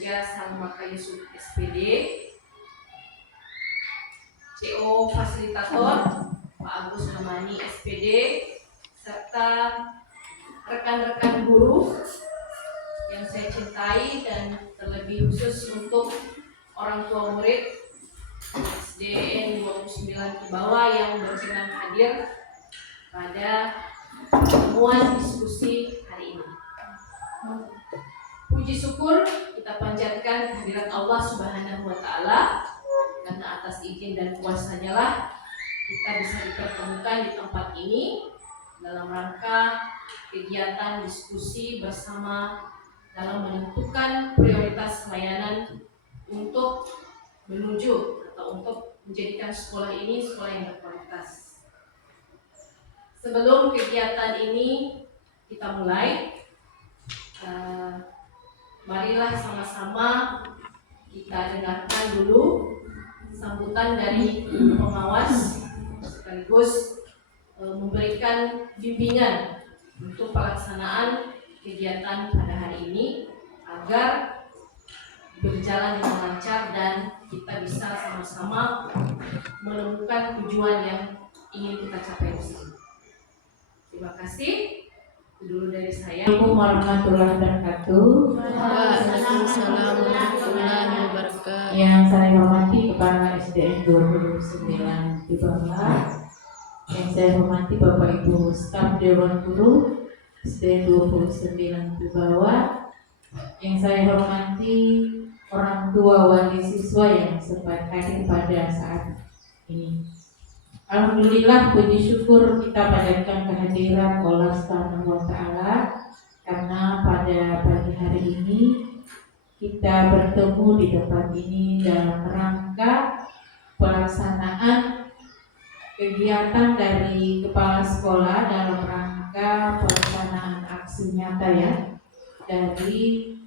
Remaja Salma Yusuf SPD, CO Fasilitator Pak Agus Hamani SPD, serta rekan-rekan guru yang saya cintai, dan terlebih khusus untuk orang tua murid SDN 29 ke bawah yang berkenan hadir pada pertemuan diskusi hari ini. Puji syukur kita panjatkan kehadirat Allah Subhanahu wa Ta'ala, karena atas izin dan kuasa-Nya lah kita bisa dipertemukan di tempat ini dalam rangka kegiatan diskusi bersama dalam menentukan prioritas layanan untuk menuju atau untuk menjadikan sekolah ini sekolah yang berkualitas. Sebelum kegiatan ini kita mulai, marilah sama-sama kita dengarkan dulu sambutan dari pengawas sekaligus memberikan bimbingan untuk pelaksanaan kegiatan pada hari ini agar berjalan dengan lancar dan kita bisa sama-sama menemukan tujuan yang ingin kita capai bersama. Terima kasih. Dulu dari saya. Assalamualaikum warahmatullahi wabarakatuh. Waalaikumsalam warahmatullahi wabarakatuh. Yang saya hormati Kepala SDN 29 di bawah, yang saya hormati Bapak Ibu staf Dewan Guru SDN 29 di bawah, yang saya hormati orang tua wali siswa yang sempat hadir pada saat ini. Alhamdulillah, puji syukur kita panjatkan kehadiran Allah Subhanahu wa Ta'ala, karena pada pagi hari ini kita bertemu di tempat ini dalam rangka pelaksanaan kegiatan dari kepala sekolah dalam rangka pelaksanaan aksi nyata ya dari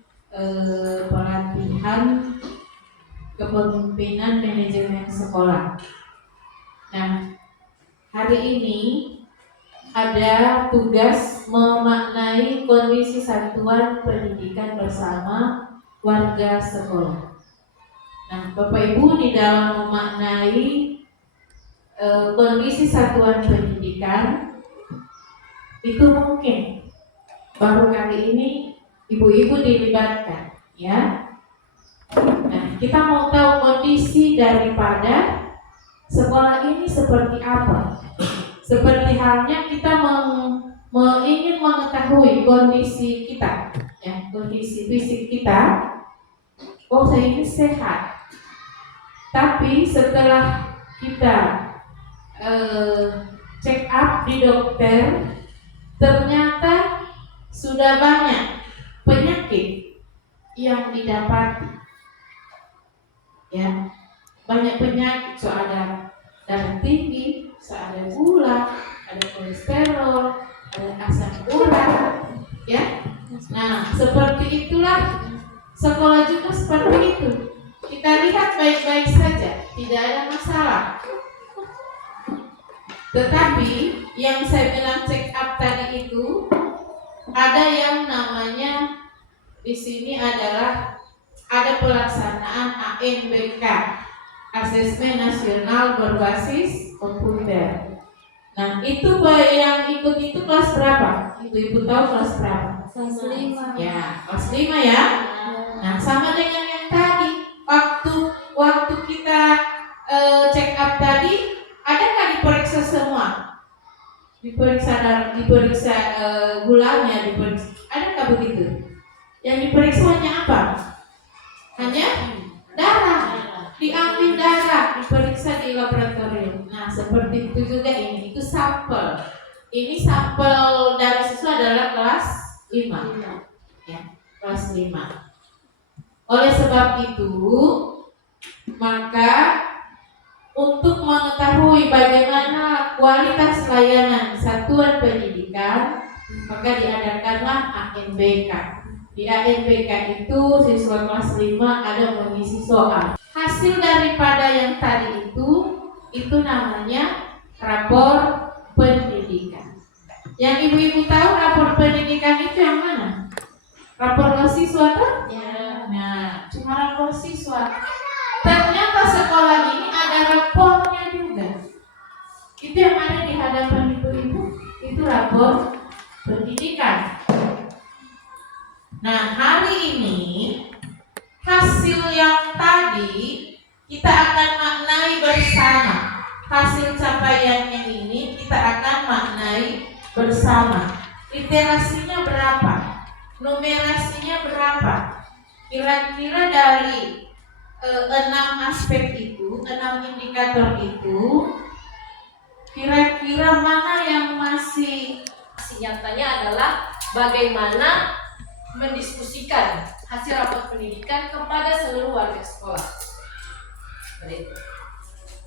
pelatihan kepemimpinan manajemen sekolah. Nah, hari ini ada tugas memaknai kondisi satuan pendidikan bersama warga sekolah. Nah, Bapak Ibu, di dalam memaknai kondisi satuan pendidikan itu mungkin baru kali ini ibu-ibu dilibatkan, ya. Nah, kita mau tahu kondisi daripada sekolah ini seperti apa. Seperti halnya kita ingin mengetahui kondisi kita, ya, kondisi fisik kita. Oh, saya ini sehat. Tapi setelah kita check up di dokter, ternyata sudah banyak penyakit yang didapati. Ya, banyak penyakit, so ada darah tinggi, so ada gula, ada kolesterol, ada asam urat, ya. Nah, seperti itulah sekolah juga seperti itu. Kita lihat baik-baik saja, tidak ada masalah. Tetapi yang saya bilang check up tadi itu ada yang namanya di sini adalah ada pelaksanaan ANBK, Asesmen Nasional Berbasis Komputer. Nah, itu yang ikut itu kelas berapa? Ibu-ibu tahu kelas berapa? Kelas 5. Ya, kelas 5 ya. Nah, sama dengan yang tadi. Waktu kita check up tadi, ada nggak diperiksa semua? Diperiksa gulanya, ada nggak begitu? Yang diperiksa hanya apa? Hanya darah. Diambil darah, diperiksa di laboratorium. Nah, seperti itu juga ini. Itu sampel. Ini sampel dari siswa adalah kelas 5. Ya, kelas 5. Oleh sebab itu, maka untuk mengetahui bagaimana kualitas layanan satuan pendidikan, maka diadakanlah ANBK. Di ANBK itu siswa kelas 5 ada mengisi soal. Hasil daripada yang tadi itu namanya rapor pendidikan. Yang ibu-ibu tahu rapor pendidikan itu yang mana? Rapor siswa kan? Ya. Nah, cuma rapor siswa. Ternyata sekolah ini ada rapornya juga. Itu yang ada di hadapan ibu-ibu, itu rapor pendidikan. Nah, hari ini hasil yang tadi kita akan maknai bersama. Hasil capaiannya ini kita akan maknai bersama. Literasinya berapa? Numerasinya berapa? Kira-kira dari 6 aspek itu, 6 indikator itu, kira-kira mana yang masih Nyatanya adalah bagaimana mendiskusikan hasil rapat pendidikan kepada seluruh warga sekolah.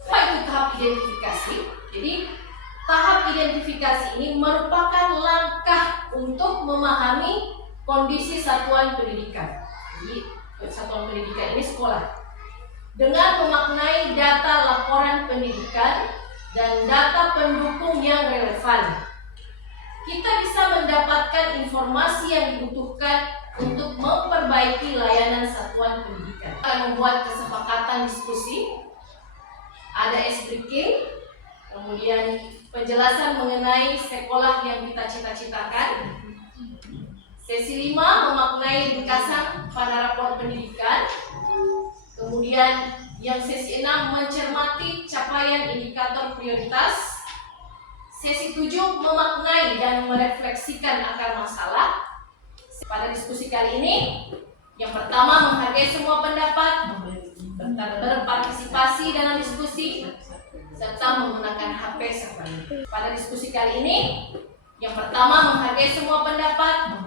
Apa itu tahap identifikasi? Jadi tahap identifikasi ini merupakan langkah untuk memahami kondisi satuan pendidikan. Jadi satuan pendidikan ini sekolah. Dengan memaknai data laporan pendidikan dan data pendukung yang relevan, kita bisa mendapatkan informasi yang dibutuhkan untuk memperbaiki layanan satuan pendidikan. Kita akan membuat kesepakatan diskusi, ada ice breaking, kemudian penjelasan mengenai sekolah yang kita cita-citakan. Sesi 5 memaknai ringkasan pada rapor pendidikan. Kemudian yang sesi 6 mencermati capaian indikator prioritas. Sesi 7 memaknai dan merefleksikan akar masalah. Pada diskusi kali ini, yang pertama menghargai semua pendapat, berpartisipasi dalam diskusi, serta menggunakan HP serta. Pada diskusi kali ini, yang pertama menghargai semua pendapat,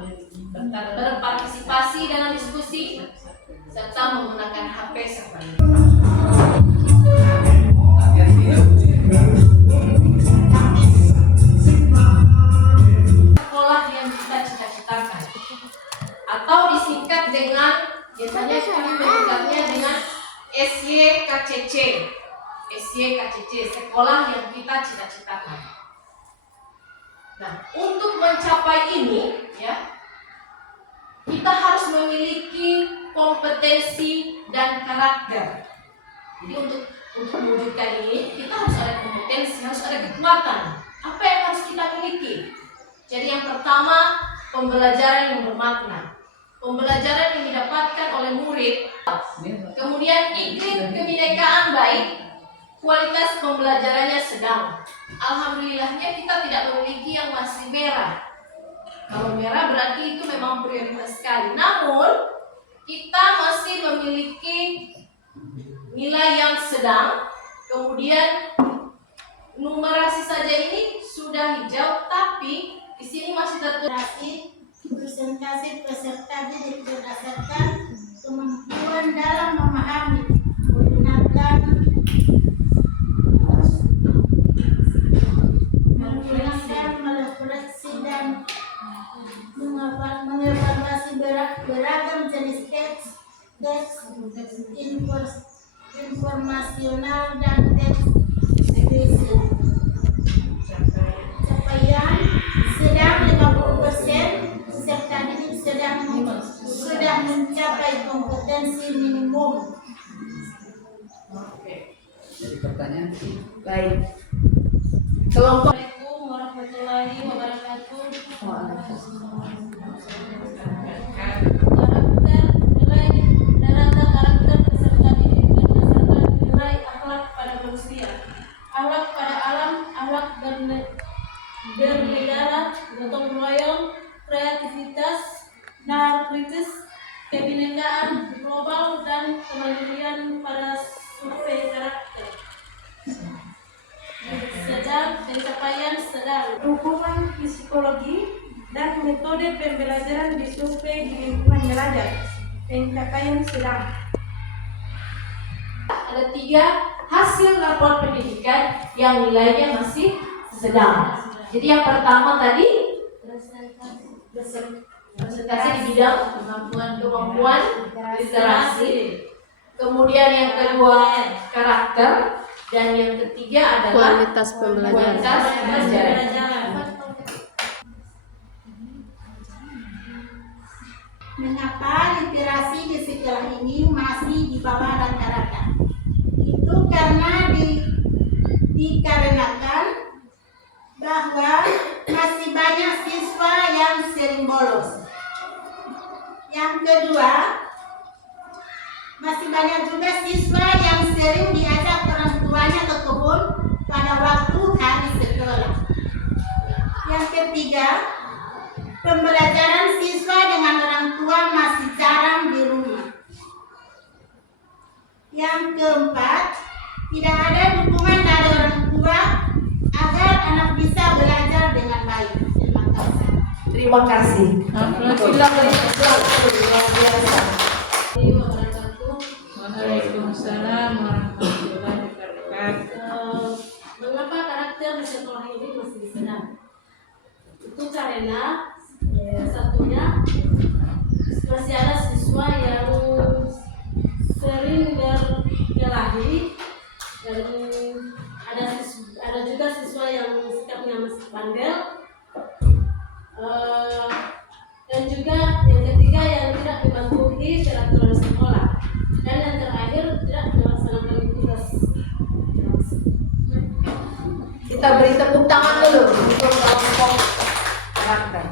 berpartisipasi dalam diskusi, serta menggunakan HP serta. Sekolah yang kita cita-citakan, atau disingkat dengan, biasanya kami menyingkatnya dengan SYKCC. SYKCC, sekolah yang kita cita-citakan. Nah, untuk mencapai ini, ya, kita harus memiliki kompetensi dan karakter. Jadi untuk mewujudkan ini, kita harus ada kompetensi, harus ada kekuatan. Apa yang harus kita miliki? Jadi yang pertama, pembelajaran yang bermakna. Pembelajaran yang didapatkan oleh murid. Kemudian iklim kebinekaan baik, kualitas pembelajarannya sedang. Alhamdulillahnya kita tidak memiliki yang masih merah. Kalau merah berarti itu memang prioritas sekali. Namun kita masih memiliki nilai yang sedang. Kemudian numerasi saja ini sudah hijau, tapi di sini masih tertulis presentasi peserta didik berdasarkan kemampuan dalam memahami, menggunakan merefleksi dan mengevaluasi beragam jenis teks informasional dan teks ekspresi. Capaian sedang 50%, peserta didik sudah mencapai kompetensi minimum. Jadi pertanyaan baik. Kelompok. Assalamualaikum warahmatullahi wabarakatuh. Karakter peserta didik berdasarkan nilai akhlak pada manusia, akhlak pada alam, akhlak bernegara, gotong royong, kreativitas, nalar kritis, kebinekaan global, dan kemandirian pada survei karakter. Sedang pencapaian sedang. Dukungan psikologi dan metode pembelajaran di survei di lingkungan belajar. Pencapaian sedang. Ada 3 hasil rapor pendidikan yang nilainya masih sedang. Jadi yang pertama tadi presentasi di bidang kemampuan literasi. Kemudian yang kedua karakter, dan yang ketiga adalah Kualitas pembelajaran. kualitas pembelajaran. Mengapa literasi di sekolah ini masih di bawah rata-rata? Itu karena dikarenakan bahwa masih banyak siswa yang sering bolos. Yang kedua, masih banyak juga siswa yang sering diajak orang tuanya ke kebun pada waktu hari sekolah. Yang ketiga, pembelajaran siswa dengan orang tua masih jarang di rumah. Yang keempat, tidak ada dukungan dari orang tua agar anak bisa belajar dengan baik. Terima kasih. Terima kasih. Waalaikumsalam warahmatullahi wabarakatuh. Mengapa karakter di sekolah ini masih sedang? Itu karena satunya masih ada siswa yang sering berkelahi dan ada juga siswa yang sikapnya masih bandel. Dan juga yang ketiga yang tidak mematuhi peraturan sekolah, dan yang terakhir tidak melaksanakan tugas. Kita beri tepuk tangan dulu untuk kelompok karakter.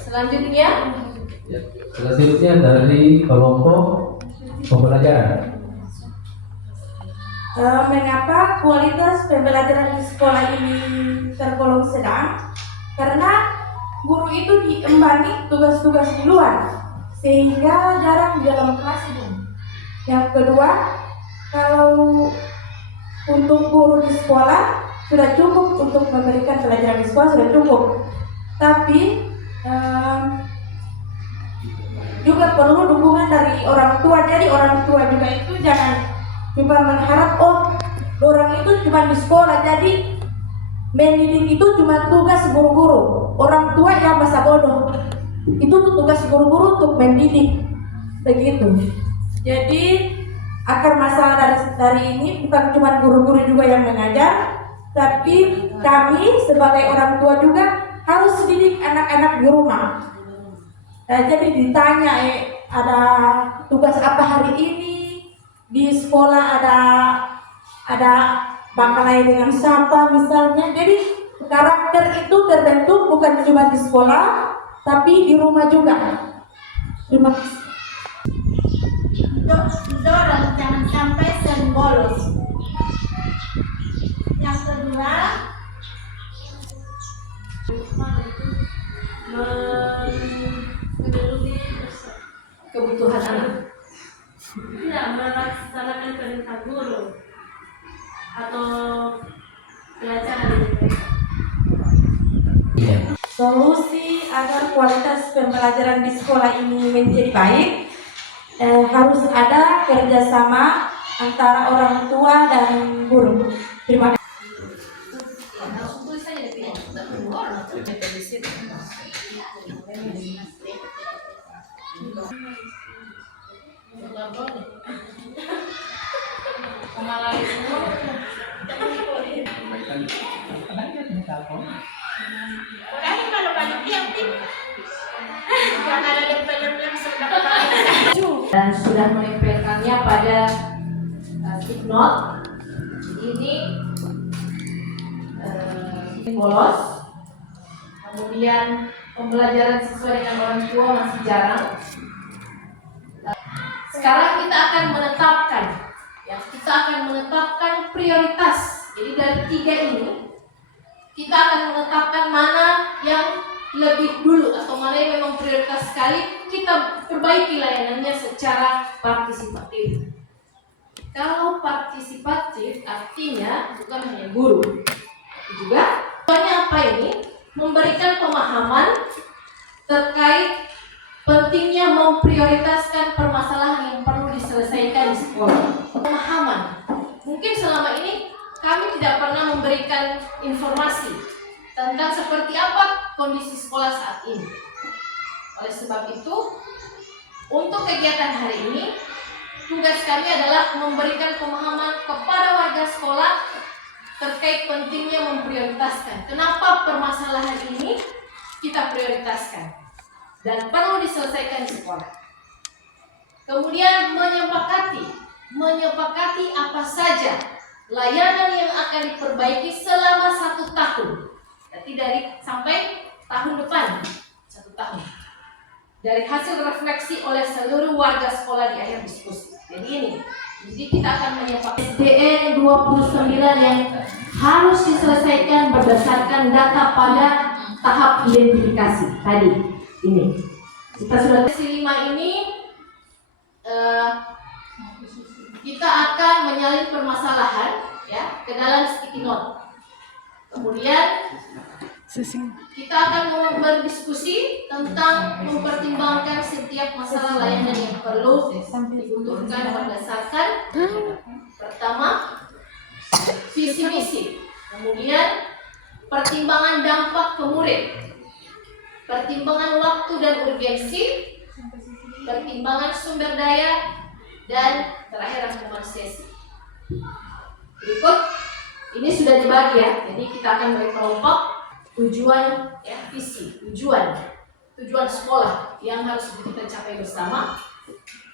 Selanjutnya, Ya. Selanjutnya dari kelompok pembelajaran. Mengapa kualitas pembelajaran di sekolah ini tergolong sedang? Karena guru itu diembangi tugas-tugas di luar sehingga jarang di dalam kelas itu. Yang kedua, kalau untuk guru di sekolah sudah cukup untuk memberikan pelajaran di sekolah, sudah cukup, tapi juga perlu dukungan dari orang tua. Jadi orang tua juga itu jangan cuma mengharap orang itu cuma di sekolah, jadi mendidik itu cuma tugas guru-guru. Orang tua yang masa bodoh, itu tugas guru-guru untuk mendidik, begitu. Jadi akar masalah dari ini bukan cuma guru-guru juga yang mengajar, tapi kami sebagai orang tua juga harus didik anak-anak di rumah. Jadi ditanya ada tugas apa hari ini, di sekolah ada bangkalai dengan siapa misalnya. Jadi karakter itu terbentuk bukan cuma di sekolah, tapi di rumah juga. Terima kasih. Didorong jangan sampai sering bolos. Yang kedua, Memenuhi kebutuhan anak. tidak melaksanakan perintah guru atau pelajaran Iya. Solusi agar kualitas pembelajaran di sekolah ini menjadi baik, harus ada kerjasama antara orang tua dan guru. Terima kasih. orang kalau balik yang tim, jangan ada film yang sedang Dan sudah menempelkannya pada stick note. Ini bolos. Kemudian pembelajaran siswa dengan orang tua masih jarang. Sekarang kita akan menetapkan prioritas. Jadi dari tiga ini kita akan menetapkan mana yang lebih dulu atau mana yang memang prioritas sekali. Kita perbaiki layanannya secara partisipatif. Kalau partisipatif artinya bukan hanya guru, tapi juga apa ini? Memberikan pemahaman terkait pentingnya memprioritaskan permasalahan yang perlu diselesaikan di sekolah. Pemahaman. Mungkin selama ini kami tidak pernah memberikan informasi tentang seperti apa kondisi sekolah saat ini. Oleh sebab itu, untuk kegiatan hari ini, tugas kami adalah memberikan pemahaman kepada warga sekolah terkait pentingnya memprioritaskan. Kenapa permasalahan ini kita prioritaskan? dan perlu diselesaikan di sekolah. Kemudian menyepakati apa saja layanan yang akan diperbaiki selama 1 tahun. Berarti dari sampai tahun depan 1 tahun. Dari hasil refleksi oleh seluruh warga sekolah di akhir diskusi. Jadi kita akan menyepakati SDN 29 yang harus diselesaikan berdasarkan data pada tahap identifikasi tadi. Ini kita sudah sesi 5 ini kita akan menyalin permasalahan ya ke dalam sticky note. Kemudian kita akan berdiskusi tentang mempertimbangkan setiap masalah layanan yang perlu dibutuhkan berdasarkan pertama visi misi, kemudian pertimbangan dampak ke murid, pertimbangan waktu dan urgensi, pertimbangan sumber daya, dan terakhir rangkuman sesi. Berikut ini sudah dibagi ya, jadi kita akan beri kelompok tujuan ya, visi, tujuan sekolah yang harus kita capai bersama,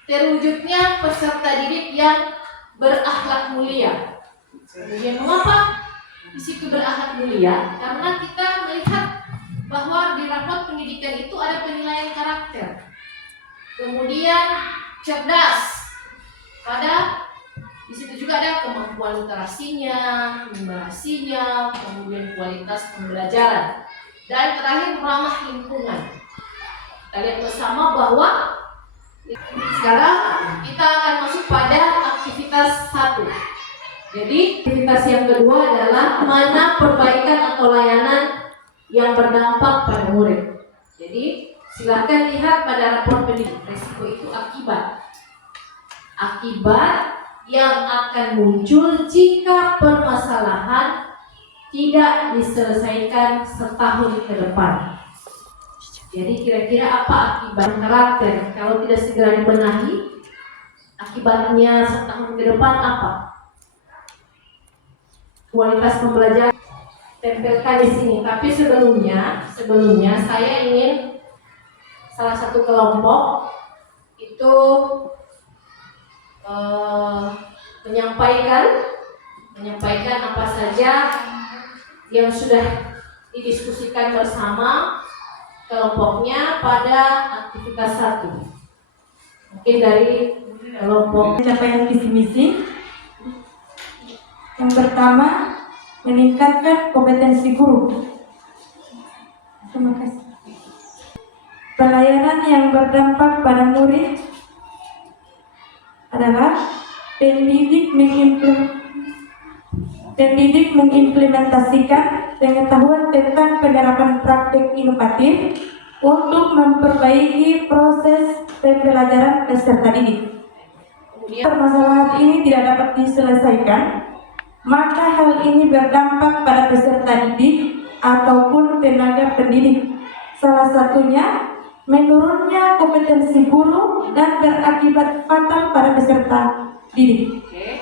terwujudnya peserta didik yang berakhlak mulia. Kemudian mengapa di situ berakhlak mulia? Karena kita melihat bahwa di rapot pendidikan itu ada penilaian karakter, kemudian cerdas, di situ juga ada kemampuan literasinya, numerasinya, kemudian kualitas pembelajaran, dan terakhir ramah lingkungan. Kita lihat bersama bahwa sekarang kita akan masuk pada aktivitas 1. Jadi aktivitas yang kedua adalah mana perbaikan atau layanan yang berdampak pada murid. Jadi silakan lihat pada rapor pendidik, resiko itu akibat yang akan muncul jika permasalahan tidak diselesaikan setahun ke depan. Jadi kira-kira apa akibat karakter kalau tidak segera dibenahi? Akibatnya setahun ke depan apa? Kualitas pembelajaran tempelkan di sini. Tapi sebelumnya saya ingin salah satu kelompok itu menyampaikan apa saja yang sudah didiskusikan bersama kelompoknya pada aktivitas 1. Mungkin dari kelompok Pencapaian visi misi. Yang pertama, meningkatkan kompetensi guru. Terima kasih. Pelayanan yang berdampak pada murid adalah pendidik mengimplementasikan pengetahuan tentang penerapan praktik inovatif untuk memperbaiki proses pembelajaran peserta didik. Permasalahan ini tidak dapat diselesaikan, maka hal ini berdampak pada peserta didik ataupun tenaga pendidik. Salah satunya menurunnya kompetensi guru dan berakibat fatal pada peserta didik. Oke.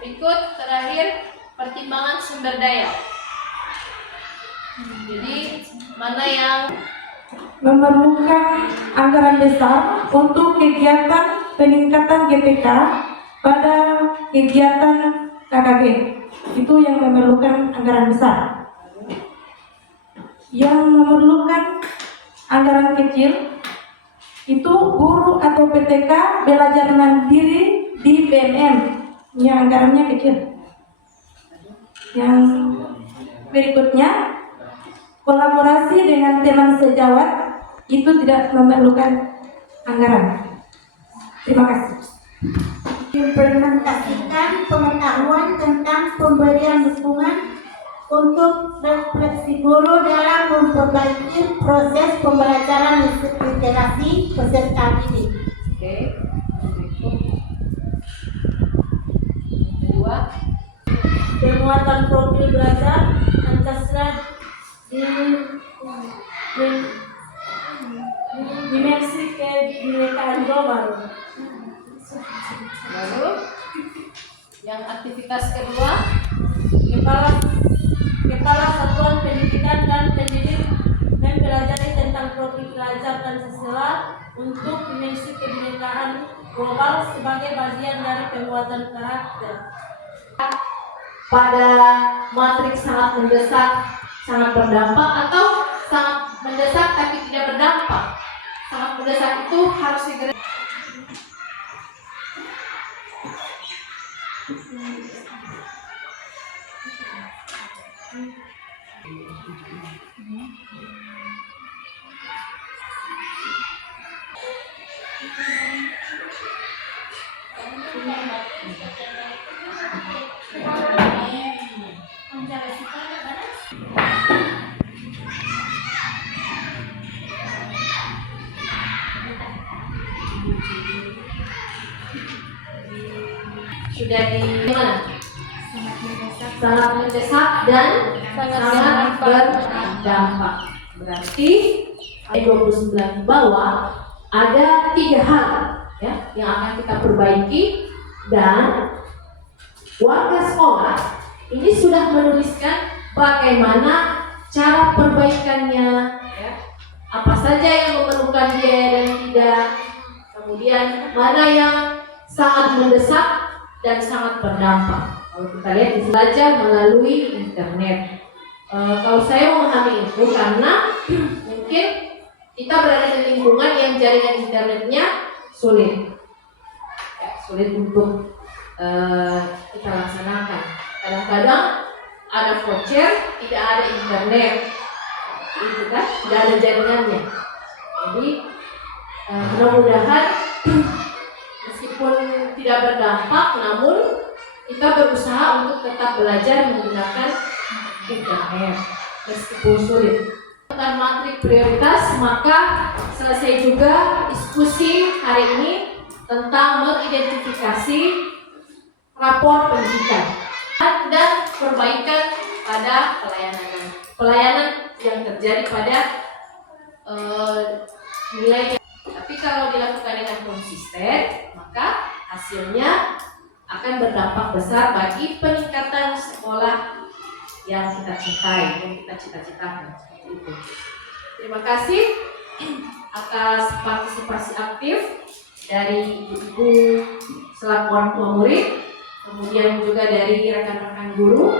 Berikut terakhir pertimbangan sumber daya. Jadi mana yang memerlukan anggaran besar untuk kegiatan peningkatan GPK pada kegiatan KKG. Itu yang memerlukan anggaran besar. Yang memerlukan anggaran kecil itu guru atau PTK belajar mandiri di PNM yang anggarannya kecil. Yang berikutnya, kolaborasi dengan teman sejawat itu tidak memerlukan anggaran. Terima kasih. Implementasikan pengetahuan tentang pemberian dukungan untuk refleksi guru dalam memperbaiki proses pembelajaran literasi peserta didik. oke. Kedua, Penguatan profil belajar Pancasila di dimensi kebinekaan global. lalu yang aktivitas kedua, Kepala Satuan Pendidikan dan Pendidik mempelajari tentang profil belajar Pancasila sekolah untuk prinsip kebinekaan global sebagai bagian dari penguatan karakter. Pada matriks sangat mendesak, sangat berdampak, atau sangat mendesak tapi tidak berdampak. Sangat mendesak itu harus segera. Sudah di mana? Sangat mendesak dan sangat berdampak. Berarti ayat 29 di bawah ada 3 hal ya yang akan kita perbaiki, dan warga sekolah ini sudah menuliskan bagaimana cara perbaikannya, ya. Apa saja yang memerlukan biaya dan tidak, kemudian mana yang sangat mendesak dan sangat berdampak. Kalau kita lihat di belajar melalui internet. Kalau saya memahami itu karena mungkin kita berada di lingkungan yang jaringan internetnya sulit, ya, sulit untuk kita laksanakan. Kadang-kadang ada voucher, tidak ada internet, itu kan, tidak ada jaringannya. Jadi mudah-mudahan meskipun tidak berdampak, namun kita berusaha untuk tetap belajar menggunakan internet meskipun sulit. Tentang materi prioritas, maka selesai juga diskusi hari ini tentang mengidentifikasi rapor pendidikan dan perbaikan pada pelayanan yang terjadi pada nilai. Tapi kalau dilakukan dengan konsisten, maka hasilnya akan berdampak besar bagi peningkatan sekolah yang kita cintai, yang kita cita-citakan. Itu. Terima kasih atas partisipasi aktif dari ibu-ibu selaku orang tua murid, kemudian juga dari rekan-rekan guru,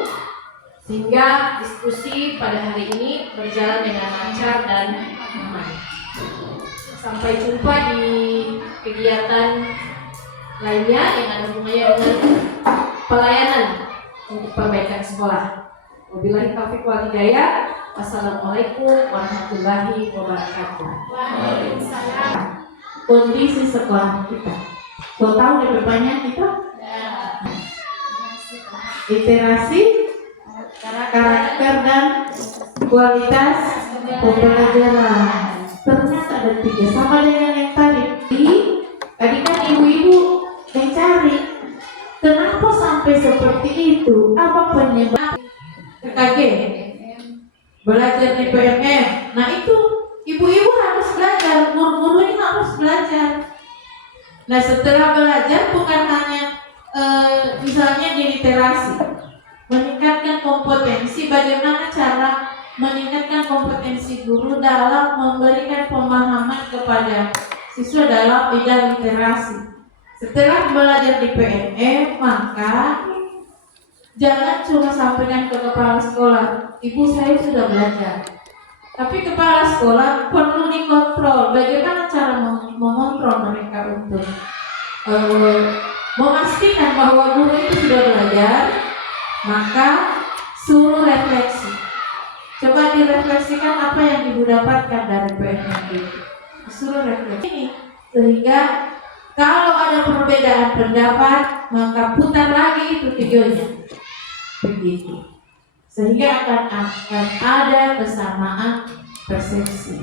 sehingga diskusi pada hari ini berjalan dengan lancar dan aman. Sampai jumpa di kegiatan lainnya yang ada hubungannya dengan pelayanan untuk perbaikan sekolah. Wabillahi taufiq wal hidayah. Wassalamualaikum warahmatullahi wabarakatuh. Waalaikumsalam. Kondisi sekolah kita. Kau tahu depannya kita? Literasi, karakter dan kualitas pembelajaran. Ternyata ada 3 sama dengan yang tadi. Tadi kan ibu-ibu mencari kenapa sampai seperti itu, apa penyebab TKG, belajar di PMM. Nah itu ibu-ibu harus belajar, guru-guru ini harus belajar. Nah setelah belajar bukan hanya misalnya di literasi, meningkatkan kompetensi, bagaimana cara meningkatkan kompetensi guru dalam memberikan pemahaman kepada siswa dalam bidang literasi. Setelah belajar di PNM, maka jangan cuma sampaikan ke kepala sekolah, ibu saya sudah belajar. Tapi kepala sekolah perlu dikontrol, bagaimana cara mengontrol mereka untuk memastikan bahwa guru itu sudah belajar. Maka suruh refleksi. Coba direfleksikan apa yang ibu dapatkan dari PNM itu. Suruh refleksi ini, sehingga kalau ada perbedaan pendapat, maka putar lagi itu videonya. Begitu. Sehingga akan ada kesamaan persepsi.